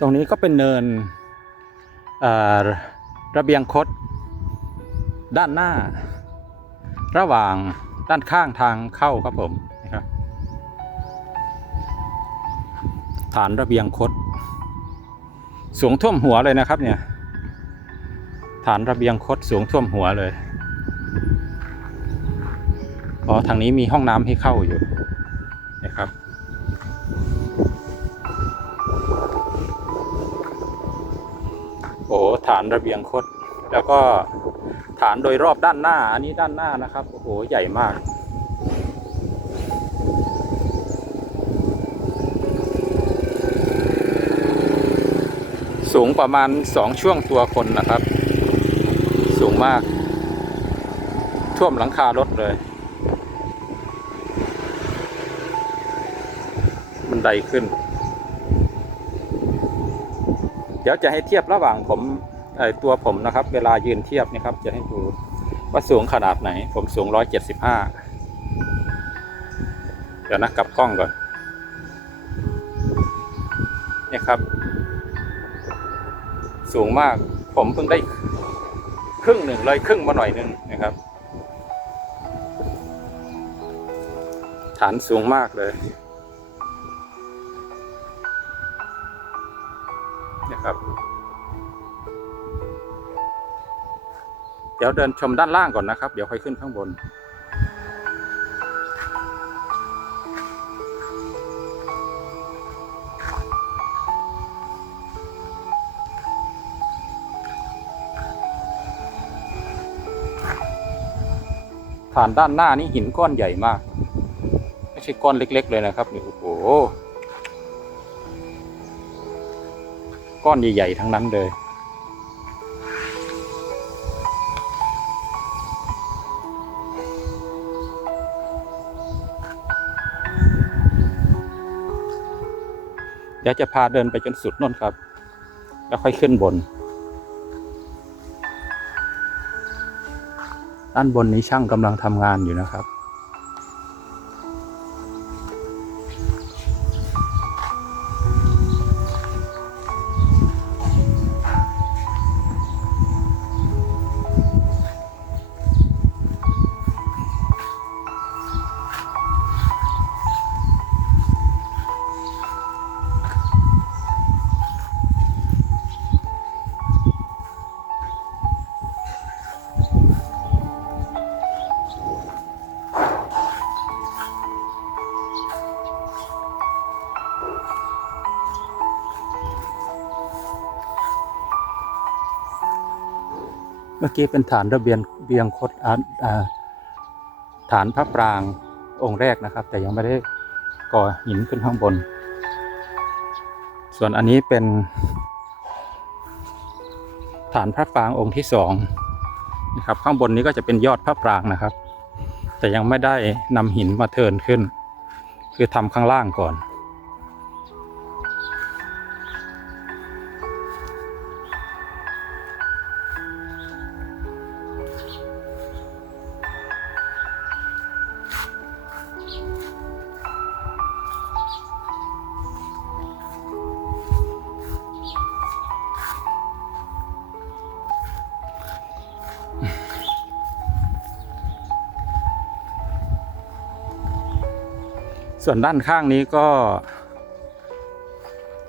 ตรงนี้ก็เป็นเนินระเบียงคดด้านหน้า ระหว่างด้านข้างทางเข้าครับผมนะครับฐานระเบียงคดสูงท่วมหัวเลยนะครับเนี่ยฐานระเบียงคดสูงท่วมหัวเลยอ๋อทางนี้มีห้องน้ำให้เข้าอยู่นะครับ ฐานระเบียงคด แล้วก็ฐานโดยรอบด้านหน้า อันนี้ด้านหน้านะครับ โอ้โห ใหญ่มาก สูงประมาณสองช่วงตัวคนนะครับ สูงมาก ท่วมหลังคารถเลย บันไดขึ้น เดี๋ยวจะให้เทียบระหว่างผม ตัวผมนะครับ เวลายืนเทียบนี่ครับ จะให้ดูว่าสูงขนาดไหน ผมสูงร้อยเจ็ดสิบห้าเดี๋ยวนะกลับกล้องก่อนเนี่ยครับ สูงมากผมเพิ่งได้ครึ่งหนึ่งเลยครึ่งมาหน่อยนึงนะครับ ฐานสูงมากเลยนะครับ เดี๋ยวเดินชมด้านล่างก่อนนะครับ เดี๋ยวค่อยขึ้นข้างบน ฐานด้านหน้านี่หินก้อนใหญ่มาก ไม่ใช่ก้อนเล็ก ๆ เลยนะครับนี่โอ้โห ก้อนใหญ่ ๆ ทั้งนั้นเลย ดี๋ยวจะพาเดินไปจนสุดน่นครับ แล้วค่อยขึ้นบน ด้านบนนี้ช่างกำลังทำงานอยู่นะครับ เมื่อกี้เป็นฐานระเบียงเบียงคดอ่าฐานพระปรางองค์แรกนะครับ แต่ยังไม่ได้ก่อหินขึ้นข้างบน ส่วนอันนี้เป็น ฐานพระปรางองค์ที่สองนะครับ ข้างบนนี้ก็จะเป็นยอดพระปรางนะครับ แต่ยังไม่ได้นำหินมาเทินขึ้น คือทำข้างล่างก่อน ส่วนด้านข้างนี้ก็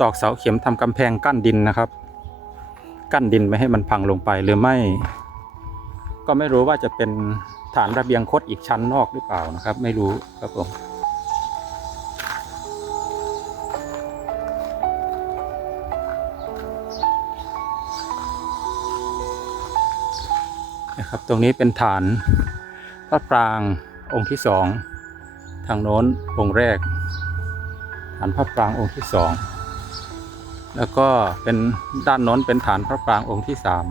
ตอกเสาเข็มทำกำแพงกั้นดินนะครับ กั้นดินไม่ให้มันพังลงไปหรือไม่ ก็ไม่รู้ว่าจะเป็นฐานระเบียงคดอีกชั้นนอกหรือเปล่านะครับ ไม่รู้ครับผมนะครับตรงนี้เป็นฐานพระปรางองค์ที่สอง ทางโน้นองค์แรกฐานพระปรางองค์ที่สองแล้วก็เป็นด้านโน้นเป็นฐานพระปรางองค์ที่สาม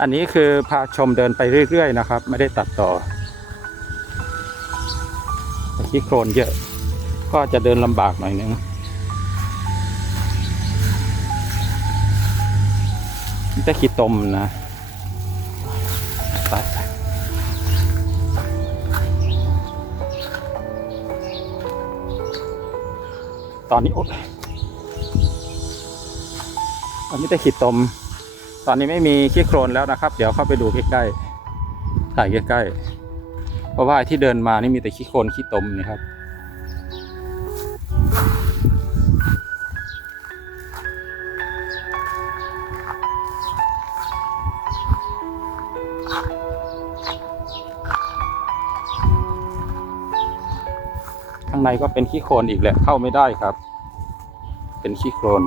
อันนี้คือพาชมเดินไปเรื่อย ๆ นะครับ ไม่ได้ตัดต่อที่โครนเยอะ ก็จะเดินลำบากหน่อยนึงแต่ขี้ตมนะตายตายตอนนี้โอ๊ยตอนนี้แต่ขี้ตม ตอนนี้ไม่มีขี้โคลนแล้วนะครับ เดี๋ยวเข้าไปดูใกล้ๆถ่ายใกล้ๆเพราะว่าที่เดินมานี่มีแต่ขี้โคลนขี้ตมนี่ครับางในก็เป็นขี้โคลนอีกแหละเข้าไม่ได้ครับ เป็นขี้โคลน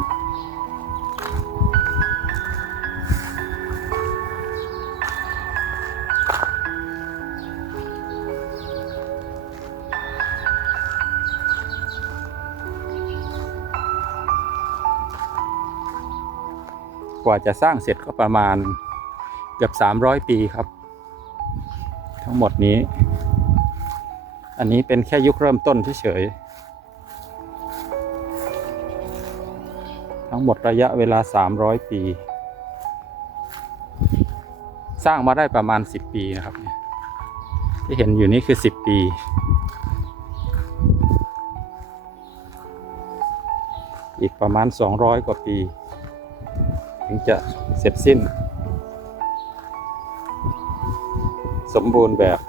กว่าจะสร้างเสร็จก็ประมาณเกือบ 300 ปีครับ ทั้งหมดนี้ อันนี้เป็นแค่ยุคเริ่มต้นเฉยๆทั้งหมดระยะเวลา 300 ปี สร้างมาได้ประมาณ 10 ปีนะครับ ที่เห็นอยู่นี่คือ 10 ปี อีกประมาณ 200 กว่าปี ถึงจะเสร็จสิ้น สมบูรณ์แบบ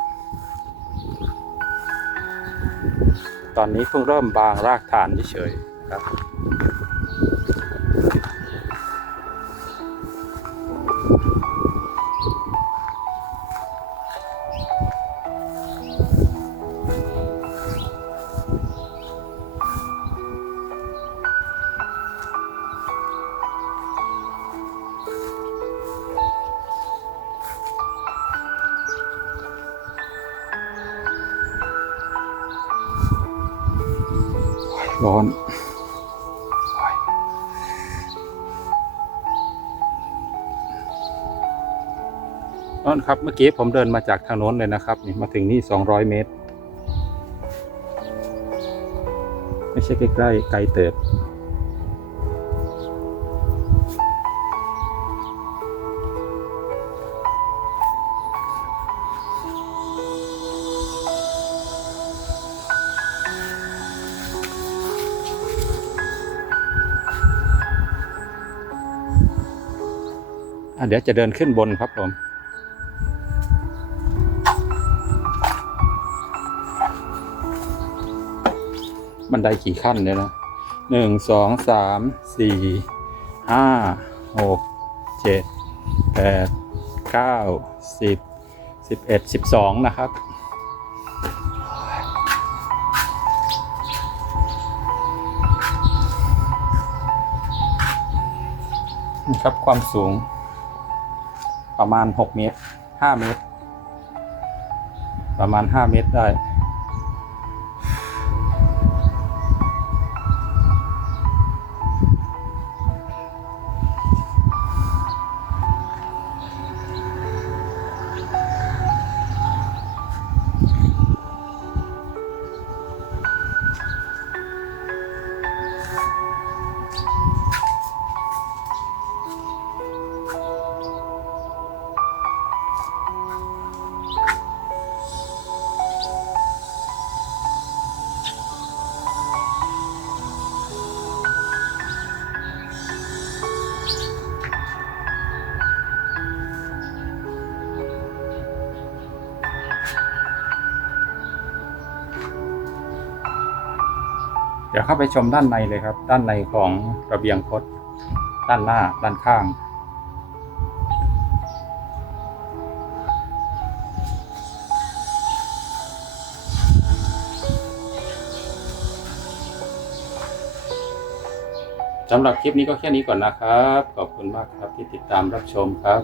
อนนี้เพิ่งเริ่มบางรากฐานเฉยๆนะครับ นั่นครับเมื่อกี้ผมเดินมาจากทางโน้นเลยนะครับนี่มาถึงนี่ 200 เมตร ไม่ใช่ใกล้ๆไกลเติบอะเดี๋ยวจะเดินขึ้นบนครับผม บันไดกี่ขั้นเนี่ยนะหนึ่งสองสามสี่ห้าหกเจ็ดแปดเก้าสิบสิบเอ็ดสิบสองนะครับครับความสูงประมาณ 6 เมตร 5 เมตร ประมาณ 5 เมตรได้ ดี๋ยวเข้าไปชมด้านในเลยครับ ด้านในของระเบียงคดด้านหน้าด้านข้างสำหรับคลิปนี้ก็แค่นี้ก่อนนะครับ ขอบคุณมากครับที่ติดตามรับชมครับ